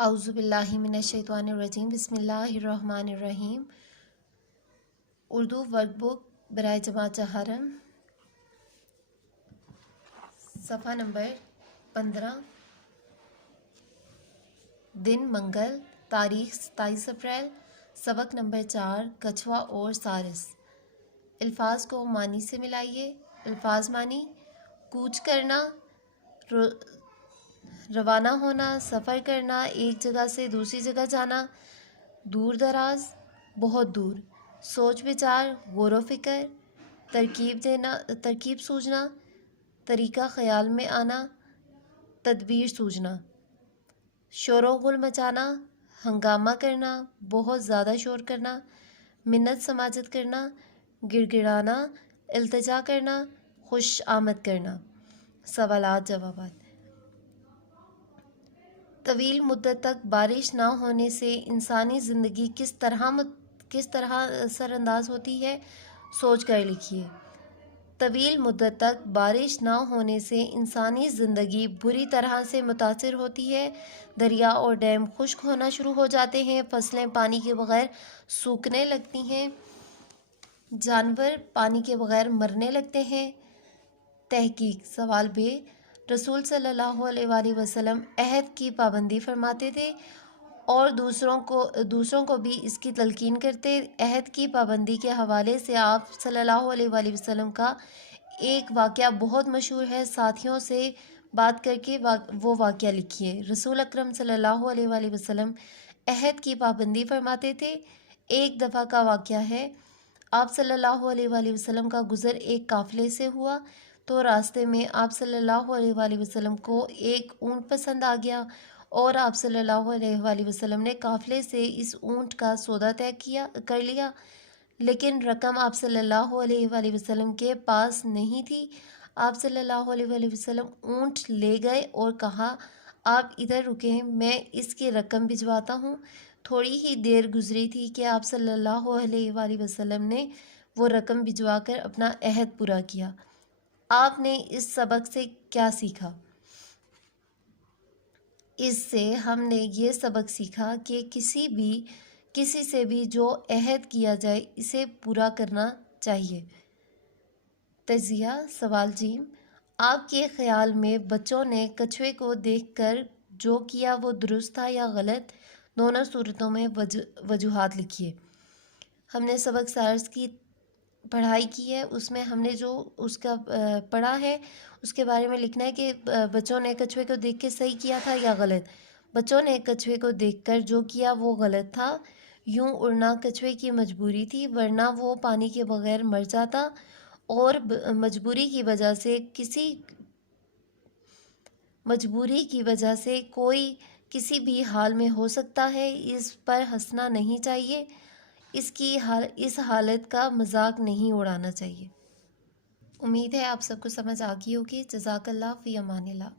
اعوذ باللہ من الشیطان الرجیم بسم اللہ الرحمن الرحیم۔ اردو ورک بک برائے جماعت چہارم، صفحہ نمبر 15۔ دن منگل، تاریخ 27 اپریل، سبق نمبر 4، کچھوا اور سارس۔ الفاظ کو معنی سے ملائیے۔ الفاظ معنی: کوچ کرنا، روانہ ہونا، سفر کرنا، ایک جگہ سے دوسری جگہ جانا، دور دراز، بہت دور، سوچ بچار، غور و فکر، ترکیب سوچنا، طریقہ خیال میں آنا، تدبیر سوچنا، شور و غل مچانا، ہنگامہ کرنا، بہت زیادہ شور کرنا، منت سماجت کرنا، گڑ گڑانا، التجا کرنا، خوش آمد کرنا۔ سوالات جوابات: طویل مدت تک بارش نہ ہونے سے انسانی زندگی کس طرح اثر انداز ہوتی ہے؟ سوچ کر لکھیے۔ طویل مدت تک بارش نہ ہونے سے انسانی زندگی بری طرح سے متاثر ہوتی ہے۔ دریا اور ڈیم خشک ہونا شروع ہو جاتے ہیں، فصلیں پانی کے بغیر سوکھنے لگتی ہیں، جانور پانی کے بغیر مرنے لگتے ہیں۔ تحقیق: سوال ب، رسول صلی اللہ علیہ وآلہ وسلم عہد کی پابندی فرماتے تھے اور دوسروں کو بھی اس کی تلقین کرتے۔ عہد کی پابندی کے حوالے سے آپ صلی اللہ علیہ وآلہ وسلم کا ایک واقعہ بہت مشہور ہے، ساتھیوں سے بات کر کے وہ واقعہ لکھیے۔ رسول اکرم صلی اللہ علیہ وآلہ وسلم عہد کی پابندی فرماتے تھے۔ ایک دفعہ کا واقعہ ہے، آپ صلی اللہ علیہ وآلہ وسلم کا گزر ایک قافلے سے ہوا تو راستے میں آپ صلی اللہ علیہ وآلہ وسلم کو ایک اونٹ پسند آ گیا اور آپ صلی اللہ علیہ وآلہ وسلم نے قافلے سے اس اونٹ کا سودا طے کر لیا، لیکن رقم آپ صلی اللہ علیہ وآلہ وسلم کے پاس نہیں تھی۔ آپ صلی اللہ علیہ وآلہ وسلم اونٹ لے گئے اور کہا، آپ ادھر رکیں، میں اس کی رقم بھجواتا ہوں۔ تھوڑی ہی دیر گزری تھی کہ آپ صلی اللہ علیہ وآلہ وسلم نے وہ رقم بھجوا کر اپنا عہد پورا کیا۔ آپ نے اس سبق سے کیا سیکھا؟ اس سے ہم نے یہ سبق سیکھا کہ کسی سے بھی جو عہد کیا جائے اسے پورا کرنا چاہیے۔ تجزیہ: سوال ج، آپ کے خیال میں بچوں نے کچھوے کو دیکھ کر جو کیا وہ درست تھا یا غلط؟ دونوں صورتوں میں وجوہات لکھیے۔ ہم نے سبق سارس کی پڑھائی کی ہے، اس میں ہم نے جو اس کا پڑھا ہے اس کے بارے میں لکھنا ہے کہ بچوں نے کچھوے کو دیکھ کے صحیح کیا تھا یا غلط۔ بچوں نے کچھوے کو دیکھ کر جو کیا وہ غلط تھا۔ یوں اڑنا کچھوے کی مجبوری تھی، ورنہ وہ پانی کے بغیر مر جاتا، اور مجبوری کی وجہ سے کوئی کسی بھی حال میں ہو سکتا ہے، اس پر ہنسنا نہیں چاہیے، اس حالت کا مذاق نہیں اڑانا چاہیے۔ امید ہے آپ سب کو سمجھ آ گئی ہوگی۔ جزاک اللہ، فی امان اللہ۔